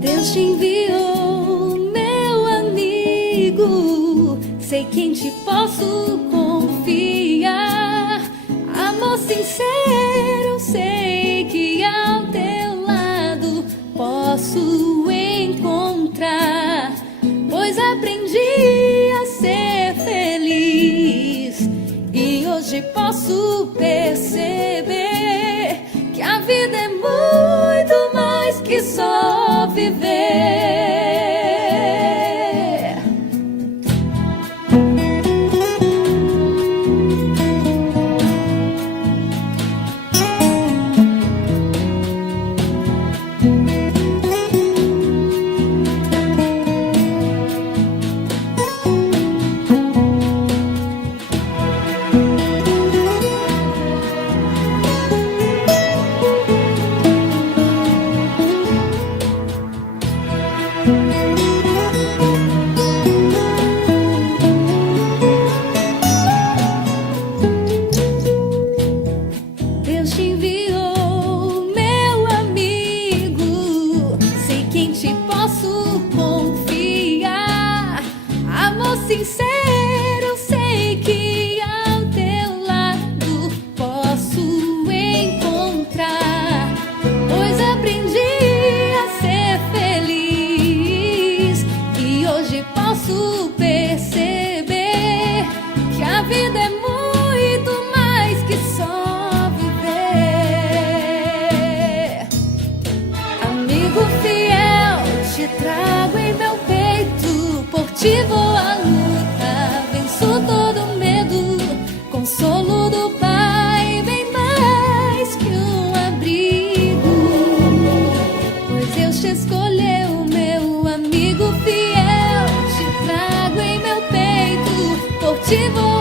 Deus te enviou, meu amigo. Sei que em ti posso confiar. Amor sincero, sei que ao teu lado posso encontrar. Pois aprendi a ser feliz e hoje posso perceber que a vida é muito mais que só viver. Deus te enviou, meu amigo. Sei que em ti posso confiar. Amor sincero, sei que ao teu lado posso encontrar. Pois aprendi a ser feliz e hoje posso perceber que a vida é muito mais que só viver. Amigo fiel, te trago em meu peito. Por ti vou à luta, venço todo medo. Consolo do Pai, bem mais que um abrigo. Pois Deus te escolheu, meu amigo fiel. Te trago em meu peito, por ti vou